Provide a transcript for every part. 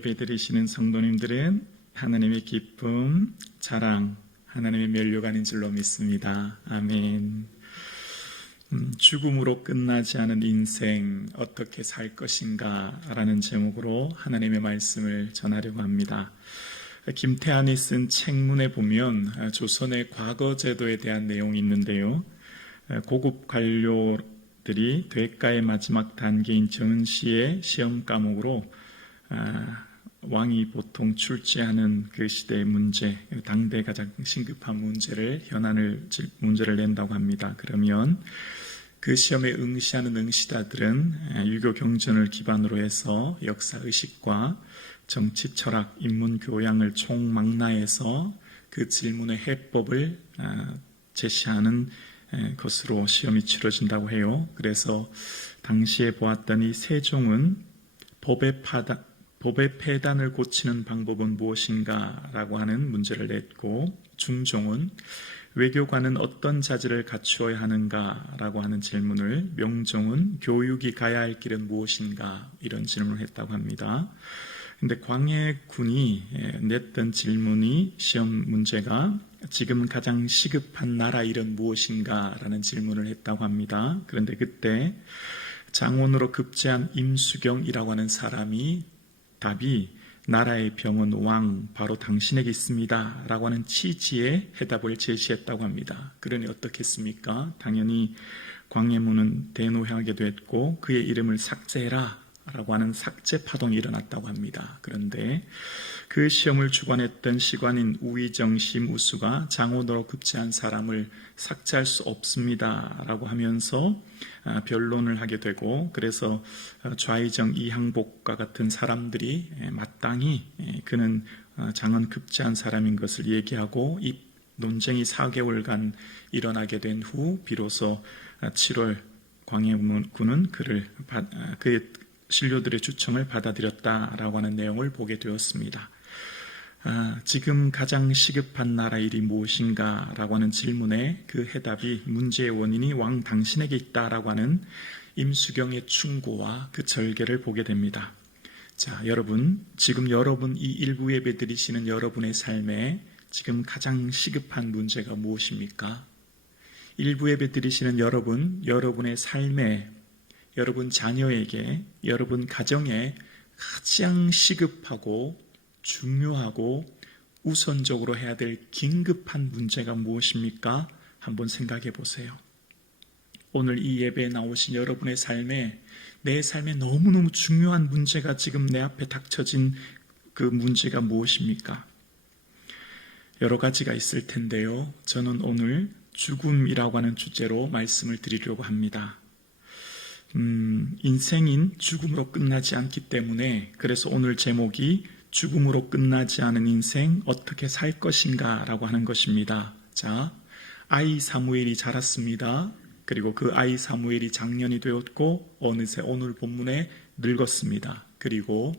예배드리시는 성도님들은 하나님의 기쁨, 자랑, 하나님의 면류관인 줄로 믿습니다. 아멘. 죽음으로 끝나지 않은 인생 어떻게 살 것인가 라는 제목으로 하나님의 말씀을 전하려고 합니다. 김태환이 쓴 책문에 보면 조선의 과거 제도에 대한 내용이 있는데요. 고급 관료들이 대가의 마지막 단계인 전시의 시험 과목으로 왕이 보통 출제하는 그 시대의 문제, 당대 가장 심급한 문제를 낸다고 합니다. 그러면 그 시험에 응시하는 응시자들은 유교 경전을 기반으로 해서 역사의식과 정치 철학, 인문 교양을 총망라해서 그 질문의 해법을 제시하는 것으로 시험이 치러진다고 해요. 그래서 당시에 보았더니 세종은 법의 폐단을 고치는 방법은 무엇인가 라고 하는 문제를 냈고, 중종은 외교관은 어떤 자질을 갖추어야 하는가 라고 하는 질문을, 명종은 교육이 가야 할 길은 무엇인가 이런 질문을 했다고 합니다. 근데 광해군이 냈던 질문이 시험 문제가 지금 가장 시급한 나라 일은 무엇인가 라는 질문을 했다고 합니다. 그런데 그때 장원으로 급제한 임수경이라고 하는 사람이 답이 나라의 병은 왕 바로 당신에게 있습니다 라고 하는 취지의 해답을 제시했다고 합니다. 그러니 어떻겠습니까? 당연히 광해문은 대노하게 됐고 그의 이름을 삭제해라 라고 하는 삭제 파동이 일어났다고 합니다. 그런데 그 시험을 주관했던 시관인 우의정심 우수가 장원으로 급제한 사람을 삭제할 수 없습니다 라고 하면서 변론을 하게 되고, 그래서 좌의정 이항복과 같은 사람들이 마땅히 그는 장원 급제한 사람인 것을 얘기하고, 이 논쟁이 4개월간 일어나게 된 후 비로소 7월 광해군은 그의 신료들의 주청을 받아들였다라고 하는 내용을 보게 되었습니다. 지금 가장 시급한 나라 일이 무엇인가 라고 하는 질문에 그 해답이 문제의 원인이 왕 당신에게 있다라고 하는 임수경의 충고와 그 절개를 보게 됩니다. 자, 여러분, 지금 여러분 이 일부 예배 드리시는 여러분의 삶에 지금 가장 시급한 문제가 무엇입니까? 일부 예배 드리시는 여러분의 삶에, 여러분 자녀에게, 여러분 가정에 가장 시급하고 중요하고 우선적으로 해야 될 긴급한 문제가 무엇입니까? 한번 생각해 보세요. 오늘 이 예배에 나오신 여러분의 삶에, 내 삶에 너무너무 중요한 문제가 지금 내 앞에 닥쳐진 그 문제가 무엇입니까? 여러 가지가 있을 텐데요. 저는 오늘 죽음이라고 하는 주제로 말씀을 드리려고 합니다. 인생인 죽음으로 끝나지 않기 때문에, 그래서 오늘 제목이 죽음으로 끝나지 않은 인생 어떻게 살 것인가 라고 하는 것입니다. 자, 아이 사무엘이 자랐습니다. 그리고 그 아이 사무엘이 장년이 되었고 어느새 오늘 본문에 늙었습니다. 그리고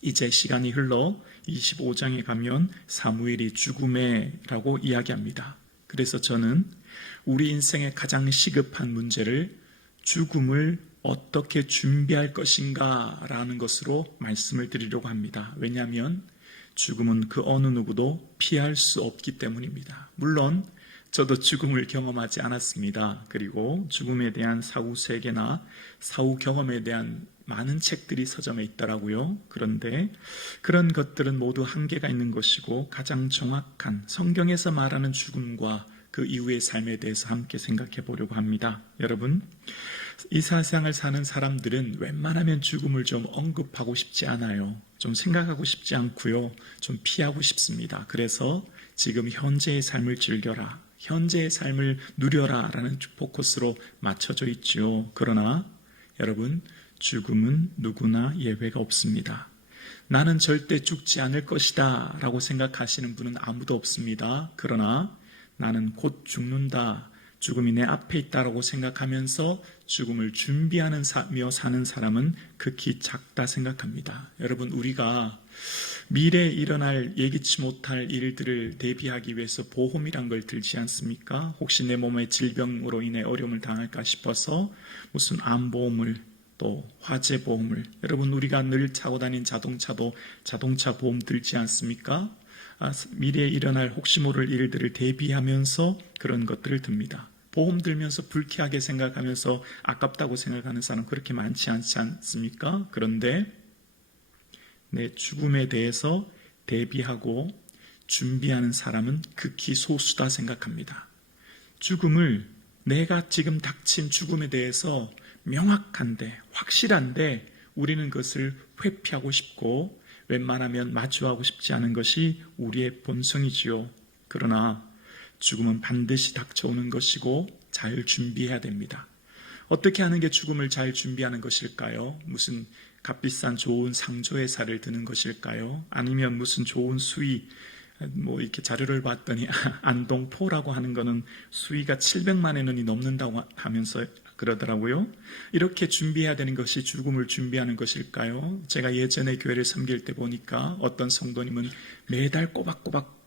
이제 시간이 흘러 25장에 가면 사무엘이 죽음에 라고 이야기합니다. 그래서 저는 우리 인생의 가장 시급한 문제를 죽음을 어떻게 준비할 것인가 라는 것으로 말씀을 드리려고 합니다. 왜냐하면 죽음은 그 어느 누구도 피할 수 없기 때문입니다. 물론 저도 죽음을 경험하지 않았습니다. 그리고 죽음에 대한 사후 세계나 사후 경험에 대한 많은 책들이 서점에 있더라고요. 그런데 그런 것들은 모두 한계가 있는 것이고, 가장 정확한 성경에서 말하는 죽음과 그 이후의 삶에 대해서 함께 생각해 보려고 합니다. 여러분, 이 세상을 사는 사람들은 웬만하면 죽음을 좀 언급하고 싶지 않아요. 좀 생각하고 싶지 않고요. 좀 피하고 싶습니다. 그래서 지금 현재의 삶을 즐겨라, 현재의 삶을 누려라 라는 포커스로 맞춰져 있죠. 그러나 여러분, 죽음은 누구나 예외가 없습니다. 나는 절대 죽지 않을 것이다 라고 생각하시는 분은 아무도 없습니다. 그러나 나는 곧 죽는다, 죽음이 내 앞에 있다라고 생각하면서 죽음을 준비하며 사는 사람은 극히 작다 생각합니다. 여러분, 우리가 미래에 일어날 예기치 못할 일들을 대비하기 위해서 보험이란 걸 들지 않습니까? 혹시 내 몸에 질병으로 인해 어려움을 당할까 싶어서 무슨 암보험을 또 화재 보험을, 여러분 우리가 늘 타고 다닌 자동차도 자동차 보험 들지 않습니까? 미래에 일어날 혹시 모를 일들을 대비하면서 그런 것들을 듭니다. 보험 들면서 불쾌하게 생각하면서 아깝다고 생각하는 사람 그렇게 많지 않지 않습니까? 그런데 내 죽음에 대해서 대비하고 준비하는 사람은 극히 소수다 생각합니다. 죽음을, 내가 지금 닥친 죽음에 대해서 명확한데, 확실한데 우리는 그것을 회피하고 싶고 웬만하면 마주하고 싶지 않은 것이 우리의 본성이지요. 그러나 죽음은 반드시 닥쳐오는 것이고 잘 준비해야 됩니다. 어떻게 하는 게 죽음을 잘 준비하는 것일까요? 무슨 값비싼 좋은 상조회사를 드는 것일까요? 아니면 무슨 좋은 수의, 이렇게 자료를 봤더니 안동포라고 하는 거는 수의가 700만 원이 넘는다고 하면서 그러더라고요. 이렇게 준비해야 되는 것이 죽음을 준비하는 것일까요? 제가 예전에 교회를 섬길 때 보니까 어떤 성도님은 매달 꼬박꼬박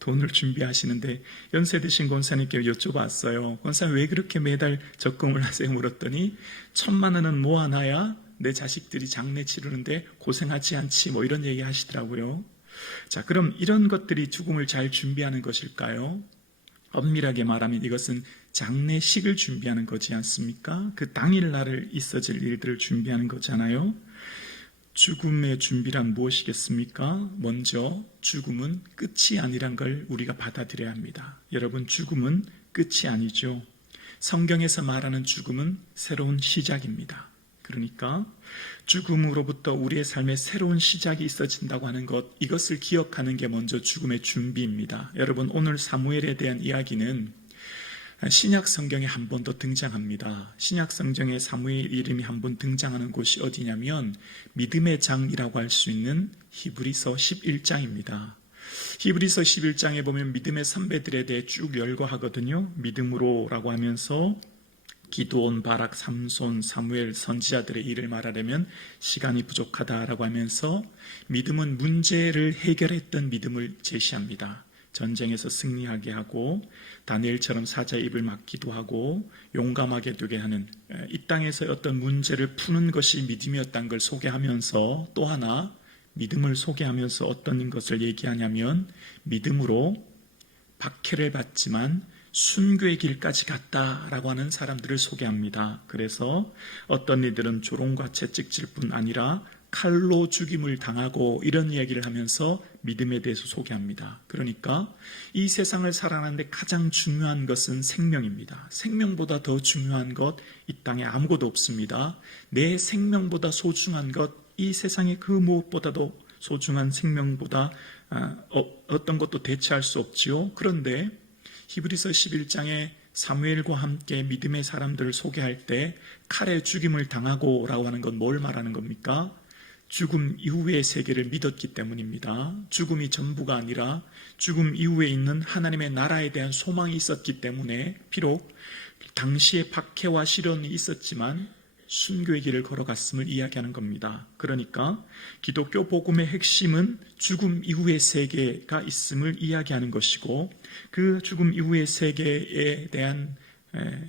돈을 준비하시는데 연세 드신 권사님께 여쭤봤어요. 권사님 왜 그렇게 매달 적금을 하세요? 물었더니 1,000만 원은 모아놔야 내 자식들이 장례 치르는데 고생하지 않지, 이런 얘기 하시더라고요. 자, 그럼 이런 것들이 죽음을 잘 준비하는 것일까요? 엄밀하게 말하면 이것은 장례식을 준비하는 거지 않습니까? 그 당일날을 있어질 일들을 준비하는 거잖아요. 죽음의 준비란 무엇이겠습니까? 먼저 죽음은 끝이 아니란 걸 우리가 받아들여야 합니다. 여러분, 죽음은 끝이 아니죠. 성경에서 말하는 죽음은 새로운 시작입니다. 그러니까 죽음으로부터 우리의 삶에 새로운 시작이 있어진다고 하는 것, 이것을 기억하는 게 먼저 죽음의 준비입니다. 여러분, 오늘 사무엘에 대한 이야기는 신약 성경에 한 번 더 등장합니다. 신약 성경에 사무엘 이름이 한 번 등장하는 곳이 어디냐면 믿음의 장이라고 할 수 있는 히브리서 11장입니다. 히브리서 11장에 보면 믿음의 선배들에 대해 쭉 열거하거든요. 믿음으로라고 하면서 기드온, 바락, 삼손, 사무엘 선지자들의 일을 말하려면 시간이 부족하다라고 하면서 믿음은 문제를 해결했던 믿음을 제시합니다. 전쟁에서 승리하게 하고 다니엘처럼 사자의 입을 막기도 하고 용감하게 되게 하는, 이 땅에서 어떤 문제를 푸는 것이 믿음이었다는 걸 소개하면서 또 하나 믿음을 소개하면서 어떤 것을 얘기하냐면 믿음으로 박해를 받지만 순교의 길까지 갔다라고 하는 사람들을 소개합니다. 그래서 어떤 이들은 조롱과 채찍질 뿐 아니라 칼로 죽임을 당하고 이런 이야기를 하면서 믿음에 대해서 소개합니다. 그러니까 이 세상을 살아가는데 가장 중요한 것은 생명입니다. 생명보다 더 중요한 것 이 땅에 아무것도 없습니다. 내 생명보다 소중한 것, 이 세상의 그 무엇보다도 소중한 생명보다 어떤 것도 대체할 수 없지요. 그런데 히브리서 11장에 사무엘과 함께 믿음의 사람들을 소개할 때 칼에 죽임을 당하고 라고 하는 건 뭘 말하는 겁니까? 죽음 이후의 세계를 믿었기 때문입니다. 죽음이 전부가 아니라 죽음 이후에 있는 하나님의 나라에 대한 소망이 있었기 때문에 비록 당시에 박해와 시련이 있었지만 순교의 길을 걸어갔음을 이야기하는 겁니다. 그러니까 기독교 복음의 핵심은 죽음 이후의 세계가 있음을 이야기하는 것이고, 그 죽음 이후의 세계에 대한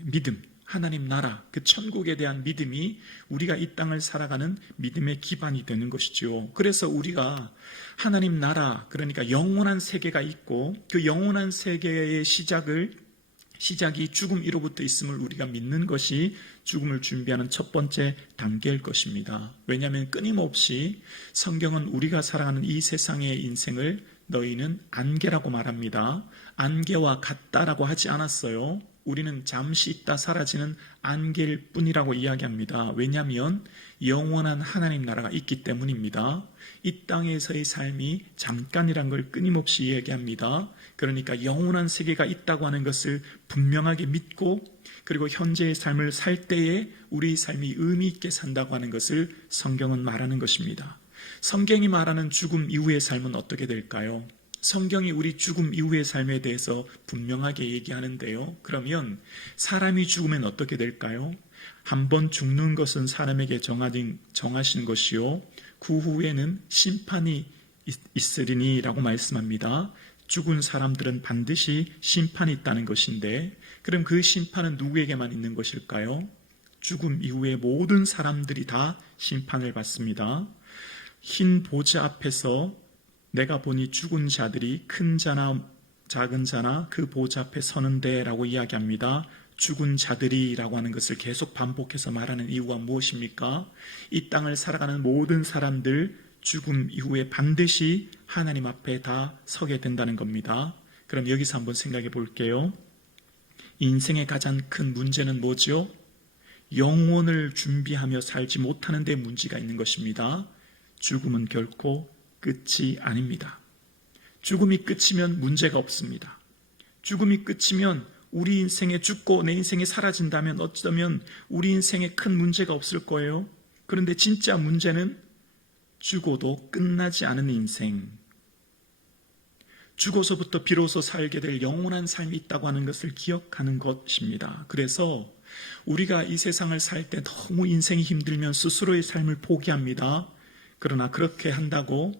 믿음, 하나님 나라, 그 천국에 대한 믿음이 우리가 이 땅을 살아가는 믿음의 기반이 되는 것이죠. 그래서 우리가 하나님 나라, 그러니까 영원한 세계가 있고 그 영원한 세계의 시작이 죽음 이로부터 있음을 우리가 믿는 것이 죽음을 준비하는 첫 번째 단계일 것입니다. 왜냐하면 끊임없이 성경은 우리가 살아가는 이 세상의 인생을 너희는 안개라고 말합니다. 안개와 같다라고 하지 않았어요. 우리는 잠시 있다 사라지는 안개일 뿐이라고 이야기합니다. 왜냐하면 영원한 하나님 나라가 있기 때문입니다. 이 땅에서의 삶이 잠깐이란 걸 끊임없이 이야기합니다. 그러니까 영원한 세계가 있다고 하는 것을 분명하게 믿고, 그리고 현재의 삶을 살 때에 우리 삶이 의미 있게 산다고 하는 것을 성경은 말하는 것입니다. 성경이 말하는 죽음 이후의 삶은 어떻게 될까요? 성경이 우리 죽음 이후의 삶에 대해서 분명하게 얘기하는데요. 그러면 사람이 죽으면 어떻게 될까요? 한번 죽는 것은 사람에게 정하신 것이요, 그 후에는 심판이 있으리니 라고 말씀합니다. 죽은 사람들은 반드시 심판이 있다는 것인데, 그럼 그 심판은 누구에게만 있는 것일까요? 죽음 이후에 모든 사람들이 다 심판을 받습니다. 흰 보좌 앞에서 내가 보니 죽은 자들이 큰 자나 작은 자나 그 보좌 앞에 서는데 라고 이야기합니다. 죽은 자들이라고 하는 것을 계속 반복해서 말하는 이유가 무엇입니까? 이 땅을 살아가는 모든 사람들 죽음 이후에 반드시 하나님 앞에 다 서게 된다는 겁니다. 그럼 여기서 한번 생각해 볼게요. 인생의 가장 큰 문제는 뭐죠? 영혼을 준비하며 살지 못하는 데 문제가 있는 것입니다. 죽음은 결코 끝이 아닙니다. 죽음이 끝이면 문제가 없습니다. 죽음이 끝이면 우리 인생에 죽고 내 인생이 사라진다면 어쩌면 우리 인생에 큰 문제가 없을 거예요. 그런데 진짜 문제는 죽어도 끝나지 않은 인생, 죽어서부터 비로소 살게 될 영원한 삶이 있다고 하는 것을 기억하는 것입니다. 그래서 우리가 이 세상을 살 때 너무 인생이 힘들면 스스로의 삶을 포기합니다. 그러나 그렇게 한다고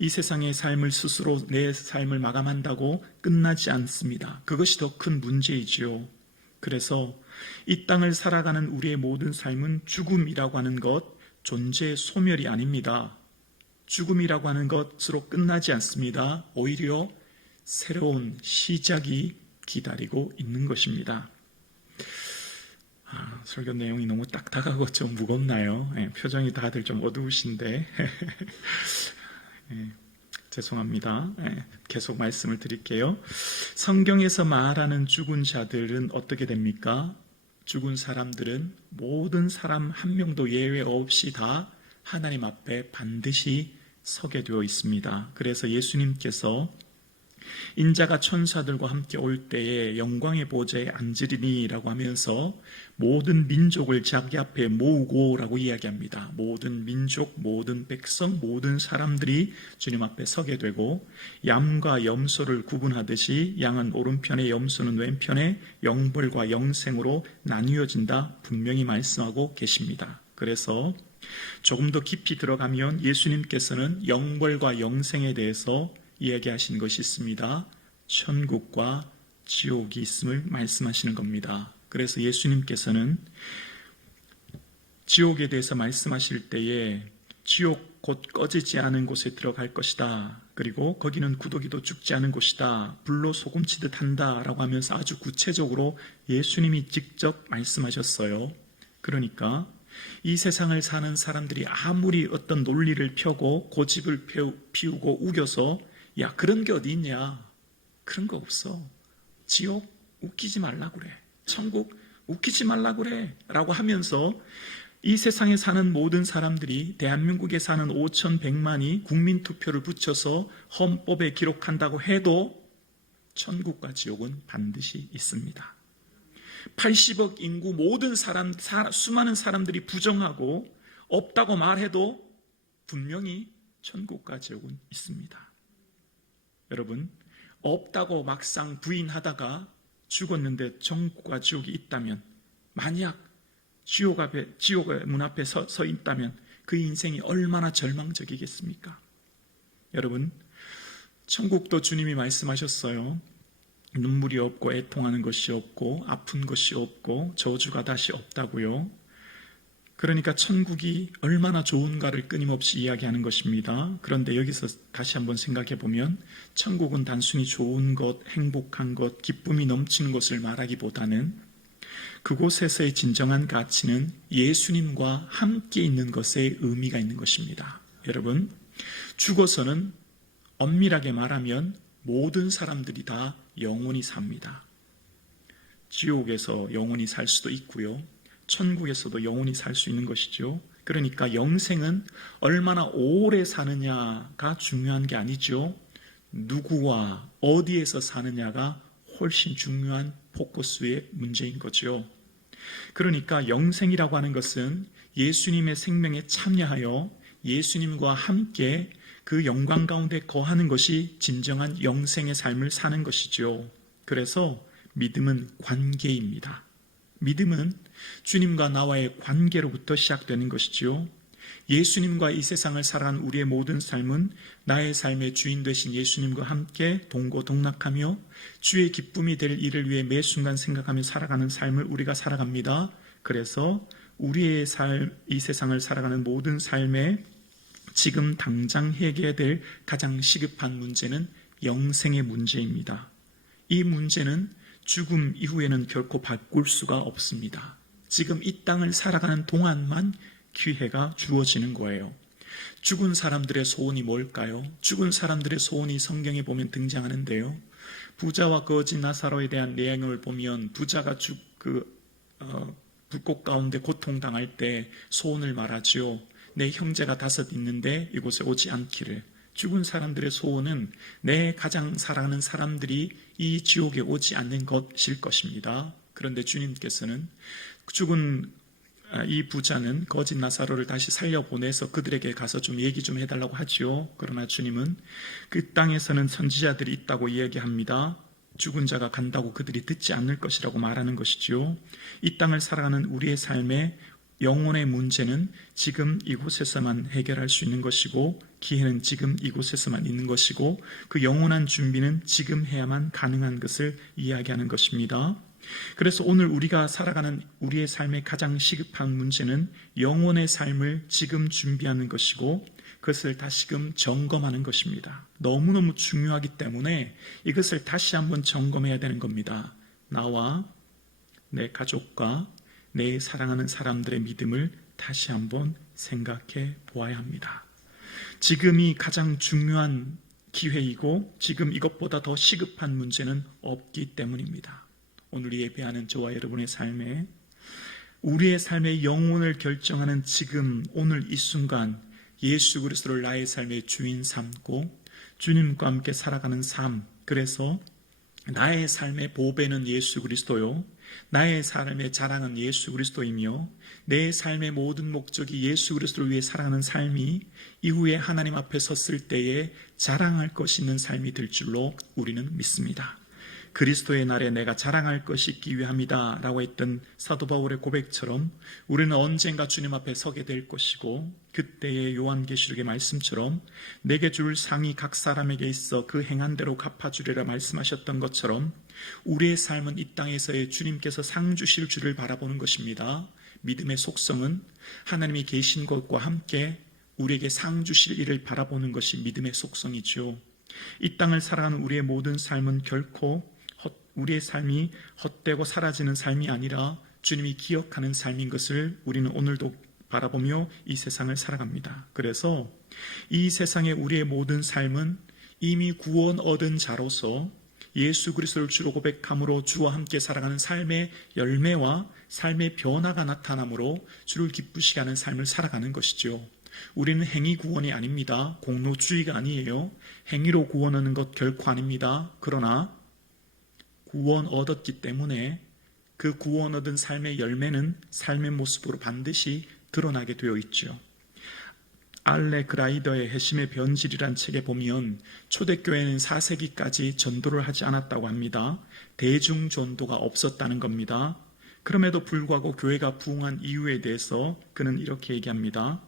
이 세상의 삶을 스스로 내 삶을 마감한다고 끝나지 않습니다. 그것이 더 큰 문제이지요. 그래서 이 땅을 살아가는 우리의 모든 삶은 죽음이라고 하는 것, 존재의 소멸이 아닙니다. 죽음이라고 하는 것으로 끝나지 않습니다. 오히려 새로운 시작이 기다리고 있는 것입니다. 설교 내용이 너무 딱딱하고 좀 무겁나요? 표정이 다들 좀 어두우신데 죄송합니다. 계속 말씀을 드릴게요. 성경에서 말하는 죽은 자들은 어떻게 됩니까? 죽은 사람들은 모든 사람 한 명도 예외 없이 다 하나님 앞에 반드시 서게 되어 있습니다. 그래서 예수님께서 인자가 천사들과 함께 올 때에 영광의 보좌에 앉으리니 라고 하면서 모든 민족을 자기 앞에 모으고 라고 이야기합니다. 모든 민족, 모든 백성, 모든 사람들이 주님 앞에 서게 되고 양과 염소를 구분하듯이 양은 오른편에 염소는 왼편에 영벌과 영생으로 나뉘어진다 분명히 말씀하고 계십니다. 그래서 조금 더 깊이 들어가면 예수님께서는 영벌과 영생에 대해서 이야기하시는 것이 있습니다. 천국과 지옥이 있음을 말씀하시는 겁니다. 그래서 예수님께서는 지옥에 대해서 말씀하실 때에 지옥 곧 꺼지지 않은 곳에 들어갈 것이다. 그리고 거기는 구더기도 죽지 않은 곳이다. 불로 소금치듯 한다 라고 하면서 아주 구체적으로 예수님이 직접 말씀하셨어요. 그러니까 이 세상을 사는 사람들이 아무리 어떤 논리를 펴고 고집을 피우고 우겨서 야 그런 게 어디 있냐, 그런 거 없어, 지옥 웃기지 말라 그래, 천국 웃기지 말라 그래 라고 하면서 이 세상에 사는 모든 사람들이 대한민국에 사는 5,100만이 국민투표를 붙여서 헌법에 기록한다고 해도 천국과 지옥은 반드시 있습니다. 80억 인구 모든 수많은 사람들이 부정하고 없다고 말해도 분명히 천국과 지옥은 있습니다. 여러분, 없다고 막상 부인하다가 죽었는데 천국과 지옥이 있다면, 만약 지옥의 문 앞에 서 있다면 그 인생이 얼마나 절망적이겠습니까? 여러분, 천국도 주님이 말씀하셨어요. 눈물이 없고 애통하는 것이 없고 아픈 것이 없고 저주가 다시 없다고요. 그러니까 천국이 얼마나 좋은가를 끊임없이 이야기하는 것입니다. 그런데 여기서 다시 한번 생각해 보면 천국은 단순히 좋은 것, 행복한 것, 기쁨이 넘치는 것을 말하기보다는 그곳에서의 진정한 가치는 예수님과 함께 있는 것에 의미가 있는 것입니다. 여러분, 죽어서는 엄밀하게 말하면 모든 사람들이 다 영원히 삽니다. 지옥에서 영원히 살 수도 있고요, 천국에서도 영원히 살 수 있는 것이죠. 그러니까 영생은 얼마나 오래 사느냐가 중요한 게 아니죠. 누구와 어디에서 사느냐가 훨씬 중요한 포커스의 문제인 거죠. 그러니까 영생이라고 하는 것은 예수님의 생명에 참여하여 예수님과 함께 그 영광 가운데 거하는 것이 진정한 영생의 삶을 사는 것이죠. 그래서 믿음은 관계입니다. 믿음은 주님과 나와의 관계로부터 시작되는 것이지요. 예수님과 이 세상을 살아간 우리의 모든 삶은 나의 삶의 주인 되신 예수님과 함께 동고동락하며 주의 기쁨이 될 일을 위해 매 순간 생각하며 살아가는 삶을 우리가 살아갑니다. 그래서 우리의 이 세상을 살아가는 모든 삶에 지금 당장 해결해야 될 가장 시급한 문제는 영생의 문제입니다. 이 문제는 죽음 이후에는 결코 바꿀 수가 없습니다. 지금 이 땅을 살아가는 동안만 기회가 주어지는 거예요. 죽은 사람들의 소원이 뭘까요? 죽은 사람들의 소원이 성경에 보면 등장하는데요. 부자와 거지 나사로에 대한 내용을 보면 부자가 불꽃 가운데 고통당할 때 소원을 말하지요. 내 형제가 5 있는데 이곳에 오지 않기를. 죽은 사람들의 소원은 내 가장 사랑하는 사람들이 이 지옥에 오지 않는 것일 것입니다. 그런데 주님께서는 죽은 이 부자는 거짓 나사로를 다시 살려보내서 그들에게 가서 좀 얘기 좀 해달라고 하지요. 그러나 주님은 그 땅에서는 선지자들이 있다고 이야기합니다. 죽은 자가 간다고 그들이 듣지 않을 것이라고 말하는 것이지요. 이 땅을 살아가는 우리의 삶의 영혼의 문제는 지금 이곳에서만 해결할 수 있는 것이고, 기회는 지금 이곳에서만 있는 것이고, 그 영원한 준비는 지금 해야만 가능한 것을 이야기하는 것입니다. 그래서 오늘 우리가 살아가는 우리의 삶의 가장 시급한 문제는 영혼의 삶을 지금 준비하는 것이고, 그것을 다시금 점검하는 것입니다. 너무너무 중요하기 때문에 이것을 다시 한번 점검해야 되는 겁니다. 나와 내 가족과 내 사랑하는 사람들의 믿음을 다시 한번 생각해 보아야 합니다. 지금이 가장 중요한 기회이고 지금 이것보다 더 시급한 문제는 없기 때문입니다. 오늘 예배하는 저와 여러분의 삶에 우리의 삶의 영혼을 결정하는 지금 오늘 이 순간 예수 그리스도를 나의 삶의 주인 삼고 주님과 함께 살아가는 삶, 그래서 나의 삶의 보배는 예수 그리스도요, 나의 삶의 자랑은 예수 그리스도이며 내 삶의 모든 목적이 예수 그리스도를 위해 살아가는 삶이 이후에 하나님 앞에 섰을 때에 자랑할 것이 있는 삶이 될 줄로 우리는 믿습니다. 그리스도의 날에 내가 자랑할 것이 있기 위함이다 라고 했던 사도 바울의 고백처럼 우리는 언젠가 주님 앞에 서게 될 것이고, 그때의 요한계시록의 말씀처럼 내게 줄 상이 각 사람에게 있어 그 행한 대로 갚아주리라 말씀하셨던 것처럼 우리의 삶은 이 땅에서의 주님께서 상 주실 줄을 바라보는 것입니다. 믿음의 속성은 하나님이 계신 것과 함께 우리에게 상 주실 일을 바라보는 것이 믿음의 속성이죠. 이 땅을 살아가는 우리의 모든 삶은 결코 우리의 삶이 헛되고 사라지는 삶이 아니라 주님이 기억하는 삶인 것을 우리는 오늘도 바라보며 이 세상을 살아갑니다. 그래서 이 세상의 우리의 모든 삶은 이미 구원 얻은 자로서 예수 그리스도를 주로 고백함으로 주와 함께 살아가는 삶의 열매와 삶의 변화가 나타나므로 주를 기쁘시게 하는 삶을 살아가는 것이죠. 우리는 행위 구원이 아닙니다. 공로주의가 아니에요. 행위로 구원하는 것 결코 아닙니다. 그러나 구원 얻었기 때문에 그 구원 얻은 삶의 열매는 삶의 모습으로 반드시 드러나게 되어 있죠. 알레 그라이더의 회심의 변질이란 책에 보면 초대교회는 4세기까지 전도를 하지 않았다고 합니다. 대중 전도가 없었다는 겁니다. 그럼에도 불구하고 교회가 부흥한 이유에 대해서 그는 이렇게 얘기합니다.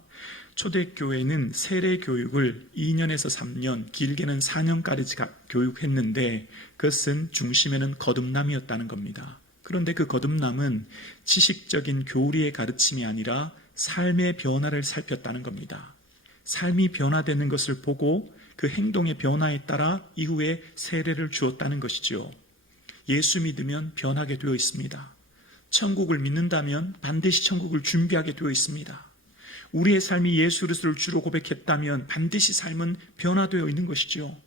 초대교회는 세례 교육을 2년에서 3년, 길게는 4년까지 교육했는데 그것은 중심에는 거듭남이었다는 겁니다. 그런데 그 거듭남은 지식적인 교리의 가르침이 아니라 삶의 변화를 살폈다는 겁니다. 삶이 변화되는 것을 보고 그 행동의 변화에 따라 이후에 세례를 주었다는 것이죠. 예수 믿으면 변하게 되어 있습니다. 천국을 믿는다면 반드시 천국을 준비하게 되어 있습니다. 우리의 삶이 예수 그리스도를 주로 고백했다면 반드시 삶은 변화되어 있는 것이죠.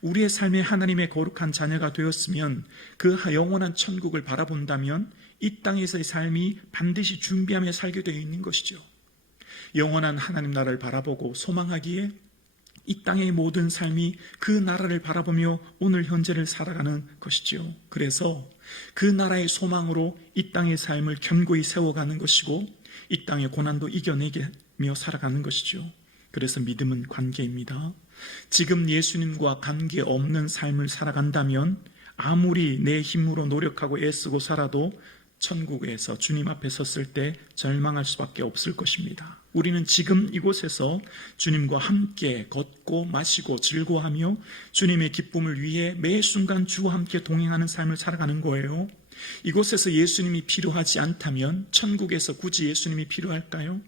우리의 삶에 하나님의 거룩한 자녀가 되었으면 그 영원한 천국을 바라본다면 이 땅에서의 삶이 반드시 준비하며 살게 되어 있는 것이죠. 영원한 하나님 나라를 바라보고 소망하기에 이 땅의 모든 삶이 그 나라를 바라보며 오늘 현재를 살아가는 것이죠. 그래서 그 나라의 소망으로 이 땅의 삶을 견고히 세워가는 것이고 이 땅의 고난도 이겨내며 살아가는 것이죠. 그래서 믿음은 관계입니다. 지금 예수님과 관계없는 삶을 살아간다면 아무리 내 힘으로 노력하고 애쓰고 살아도 천국에서 주님 앞에 섰을 때 절망할 수밖에 없을 것입니다. 우리는 지금 이곳에서 주님과 함께 걷고 마시고 즐거워하며 주님의 기쁨을 위해 매 순간 주와 함께 동행하는 삶을 살아가는 거예요. 이곳에서 예수님이 필요하지 않다면 천국에서 굳이 예수님이 필요할까요?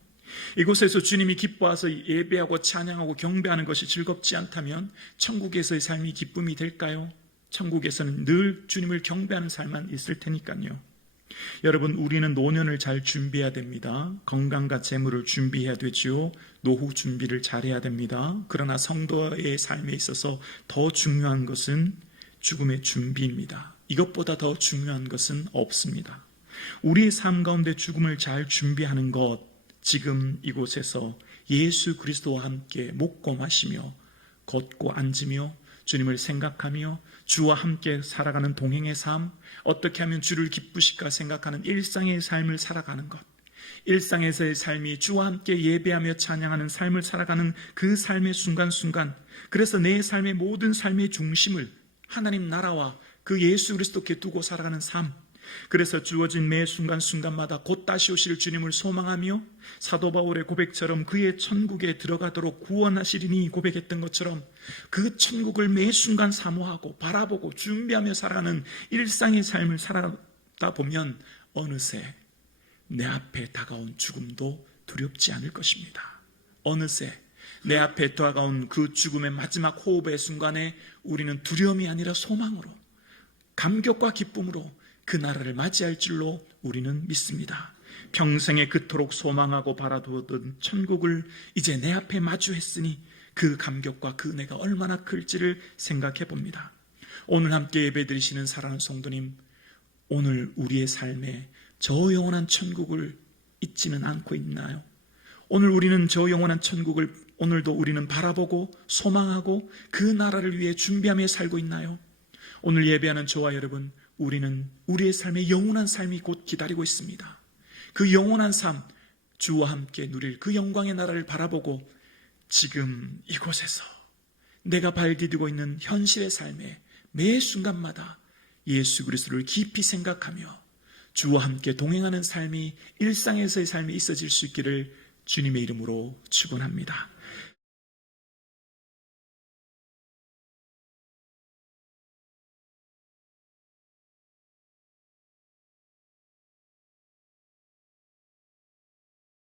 이곳에서 주님이 기뻐하서 예배하고 찬양하고 경배하는 것이 즐겁지 않다면 천국에서의 삶이 기쁨이 될까요? 천국에서는 늘 주님을 경배하는 삶만 있을 테니까요. 여러분, 우리는 노년을 잘 준비해야 됩니다. 건강과 재물을 준비해야 되지요. 노후 준비를 잘해야 됩니다. 그러나 성도의 삶에 있어서 더 중요한 것은 죽음의 준비입니다. 이것보다 더 중요한 것은 없습니다. 우리의 삶 가운데 죽음을 잘 준비하는 것, 지금 이곳에서 예수 그리스도와 함께 목공하시며 걷고 앉으며 주님을 생각하며 주와 함께 살아가는 동행의 삶, 어떻게 하면 주를 기쁘실까 생각하는 일상의 삶을 살아가는 것, 일상에서의 삶이 주와 함께 예배하며 찬양하는 삶을 살아가는 그 삶의 순간순간, 그래서 내 삶의 모든 삶의 중심을 하나님 나라와 그 예수 그리스도께 두고 살아가는 삶, 그래서 주어진 매 순간순간마다 곧 다시 오실 주님을 소망하며 사도 바울의 고백처럼 그의 천국에 들어가도록 구원하시리니 고백했던 것처럼 그 천국을 매 순간 사모하고 바라보고 준비하며 살아가는 일상의 삶을 살아다 보면 어느새 내 앞에 다가온 죽음도 두렵지 않을 것입니다. 어느새 내 앞에 다가온 그 죽음의 마지막 호흡의 순간에 우리는 두려움이 아니라 소망으로, 감격과 기쁨으로 그 나라를 맞이할 줄로 우리는 믿습니다. 평생에 그토록 소망하고 바라보던 천국을 이제 내 앞에 마주했으니 그 감격과 그 은혜가 얼마나 클지를 생각해 봅니다. 오늘 함께 예배드리시는 사랑하는 성도님, 오늘 우리의 삶에 저 영원한 천국을 잊지는 않고 있나요? 오늘 우리는 저 영원한 천국을 오늘도 우리는 바라보고 소망하고 그 나라를 위해 준비하며 살고 있나요? 오늘 예배하는 저와 여러분, 우리는 우리의 삶에 영원한 삶이 곧 기다리고 있습니다. 그 영원한 삶, 주와 함께 누릴 그 영광의 나라를 바라보고 지금 이곳에서 내가 발디디고 있는 현실의 삶에 매 순간마다 예수 그리스도를 깊이 생각하며 주와 함께 동행하는 삶이 일상에서의 삶이 있어질 수 있기를 주님의 이름으로 축원합니다.